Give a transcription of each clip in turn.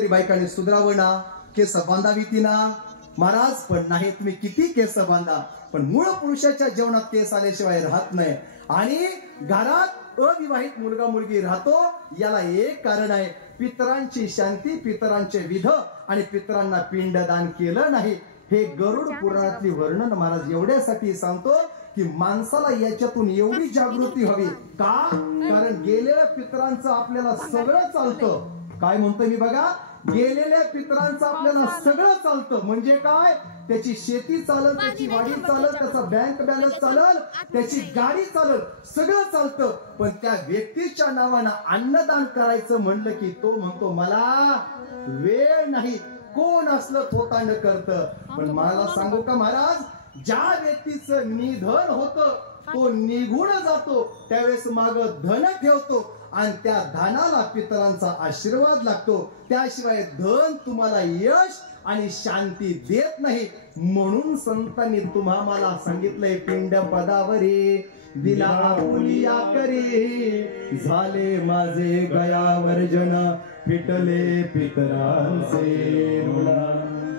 तरी बायकाने सुधरावं ना, केस बांधावी ती ना महाराज. पण नाही, तुम्ही किती केस बांधा पण मूळ पुरुषाच्या जीवनात केस आल्याशिवाय राहत नाही. आणि घरात अविवाहित मुलगा मुलगी राहतो याला एक कारण आहे, पितरांची शांती, पितरांचे विध आणि पितरांना पिंडदान केलं नाही. हे गरुड पुराणातली वर्णन महाराज एवढ्यासाठी सांगतो की माणसाला याच्यातून एवढी जागृती हवी का, कारण गेलेल्या पितरांचं आपल्याला सगळं चालतं. काय म्हणतो मी बघा, गेलेल्या पितरांचं आपल्याला सगळं चालतं. म्हणजे काय, त्याची शेती चालल, त्याची वाडी चालल, त्याचा बँक बॅलन्स चालल, त्याची गाडी चालल, सगळं चालतं. पण त्या व्यक्तीच्या नावानं अन्नदान करायचं म्हणलं की तो म्हणतो मला वेळ नाही. कोण असलं थोतांड करतं. पण मला सांगू का महाराज, ज्या व्यक्तीचं निधन होतं तो निघून जातो त्यावेळेस माग धन ठेवतो आणि त्या धनाला पितरांचा आशीर्वाद लागतो. त्याशिवाय धन तुम्हाला यश आणि शांती देत नाही. म्हणून संतांनी तुम्हाला सांगितलंय, पिंड पदावरी दिला आपुलिया करी, झाले माझे गयावर्जन, फिटले पितरांचे ऋण.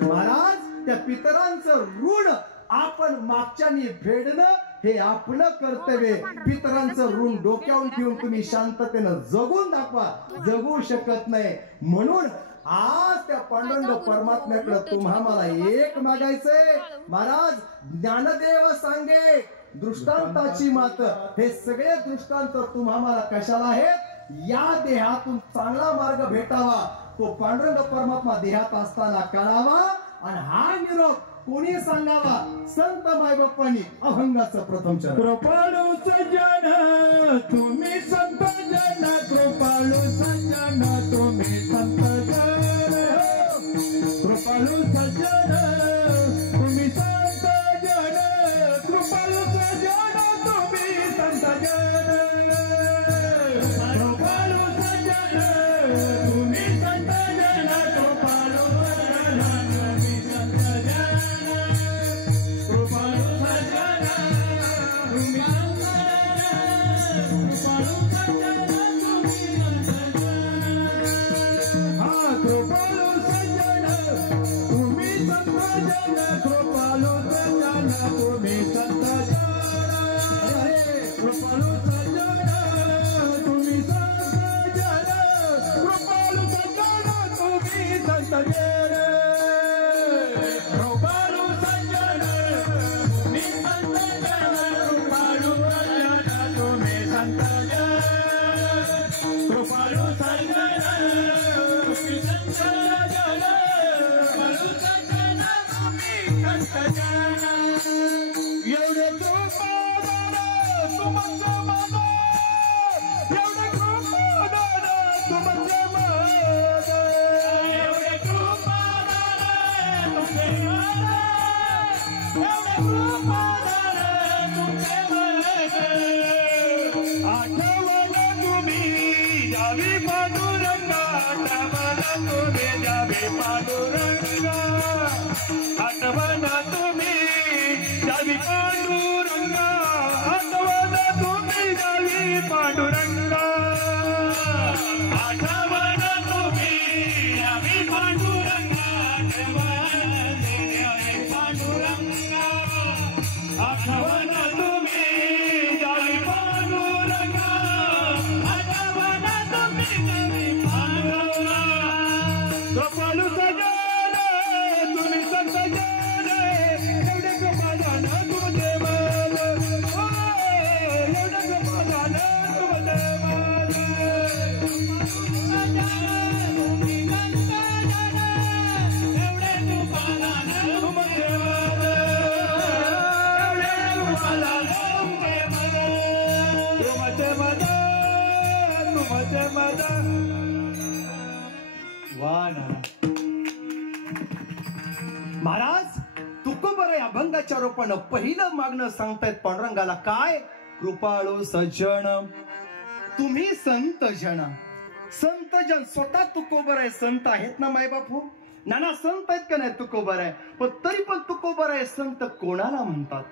महाराज, त्या पितरांचं ऋण आपण मागच्यानी फेडणं हे आपलं कर्तव्य. पितरांचं ऋण डोक्यावर ठेवून तुम्ही शांततेनं जगून दाखवा, जगू शकत नाही. म्हणून आज त्या पांडुरंग परमात्म्याकडे तुम्हाला एक मागायचंय महाराज. ज्ञानदेव सांगे दृष्टांताची मात. हे सगळे दृष्टांत तुम्हाला कशाला आहेत, या देहातून चांगला मार्ग भेटावा, तो पांडुरंग परमात्मा देहात असताना कळावा. आणि हा निरोप कोणी सांगावा, संत मायबापांनी. अभंगाचं प्रथम चरण. कृपाळू सज्जन तुम्ही संत जन, कृपाळू सज्जन तुम्ही संत जन, कृपाळू सज्जन तुम्ही संत जन, कृपाळू सज्जन तुम्ही संत जन, कृपाळू सज्जन तुम्ही संत जन, कृपाळू महाराज. तुकोबर या अभंगाच्या रूपानं पहिलं मागणं सांगतायत पांडुरंगाला काय, कृपाळू सज्जन तुम्ही संत जन. संत जन स्वतः तुकोबर आहे, संत आहेत ना मायबापू, नाना संत आहेत का नाही तुकोबर आहे, पण तरी पण तुकोबर आहे संत कोणाला म्हणतात.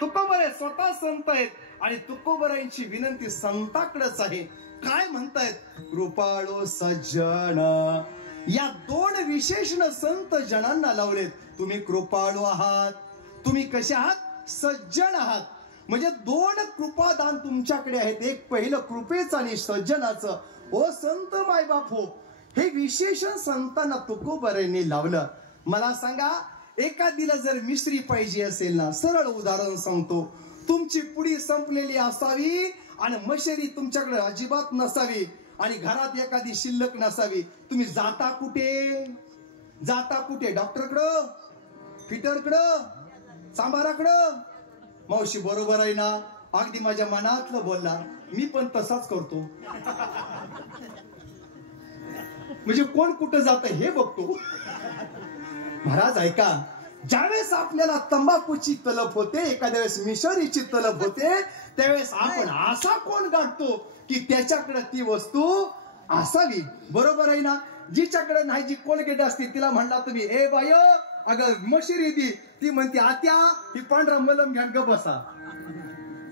तुकोबर आहे स्वतः संत आहेत आणि तुकोबरायांची विनंती संताकडेच आहे. काय म्हणतायत, कृपाळू सज्जन या दोन विशेषण संत जनांना लावलेत. तुम्ही कृपाळू आहात, तुम्ही कसे आहात, सज्जन आहात. म्हणजे दोन कृपादान तुमच्याकडे आहेत. एक पहिलं कृपेचं आणि सज्जनाचं. ओ संत मायबाप हो, हे विशेषण संतांना तुकोबारायांनी लावलं. मला सांगा, एखादीला जर मिश्री पाहिजे असेल ना, सरळ उदाहरण सांगतो, तुमची पुडी संपलेली असावी आणि मशेरी तुमच्याकडे अजिबात नसावी आणि घरात एखादी शिल्लक नसावी, तुम्ही जाता कुठे? जाता कुठे? डॉक्टरकडं, फिटरकडं, सांबाराकडं? मावशी बरोबर आहे ना, अगदी माझ्या मनातलं बोलला. मी पण तसाच करतो. म्हणजे कोण कुठं जात हे बघतो. महाराज ऐका, ज्यावेळेस आपल्याला तंबाखूची तलप होते, एखाद्या वेळेस मिशरीची तलप होते, त्यावेळेस आपण असा कोण गाठतो की त्याच्याकडे ती वस्तू असावी. बरोबर आहे ना? जिच्याकडे नाही, जी कोलगेट असते, तिला म्हणला तुम्ही, ए बाय अगं मशिरी दी, ती म्हणते आत्या ही पांढरा मलम घ्या ग बसा.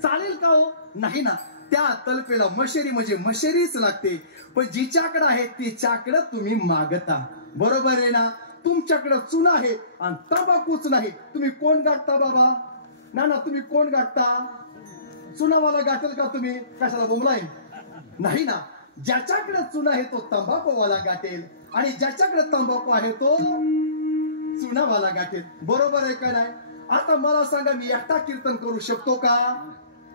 चालेल का हो? नाही ना. त्या तलपेला मशेरी म्हणजे मशेरीच लागते. पण जिच्याकडे आहे तिच्याकडे तुम्ही मागता. बरोबर आहे ना? तुमच्याकडे चुना आहे आणि तंबाखूच नाही, तुम्ही कोण गाठता बाबा? ना ना, तुम्ही कोण गाठता? चुनावाला गाठल का तुम्ही? कशाला बोंबलाय? नाही ना. ज्याच्याकडे चुना आहे तो तंबाखूवाला गाठेल आणि ज्याच्याकडे तंबाखू आहे तो चुनावाला गाठेल. बरोबर आहे का नाही? आता मला सांगा, मी एकटा कीर्तन करू शकतो का?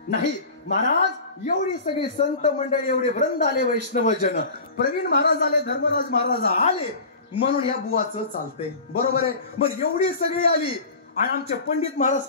नाही. महाराज एवढी सगळी संत मंडळी, एवढे वृंद आले, वैष्णवजन, प्रवीण महाराज आले, धर्मराज महाराज आले, म्हणून या बुवाचं चालतंय. बरोबर आहे? मग एवढी सगळी आली आणि आमचे पंडित महाराज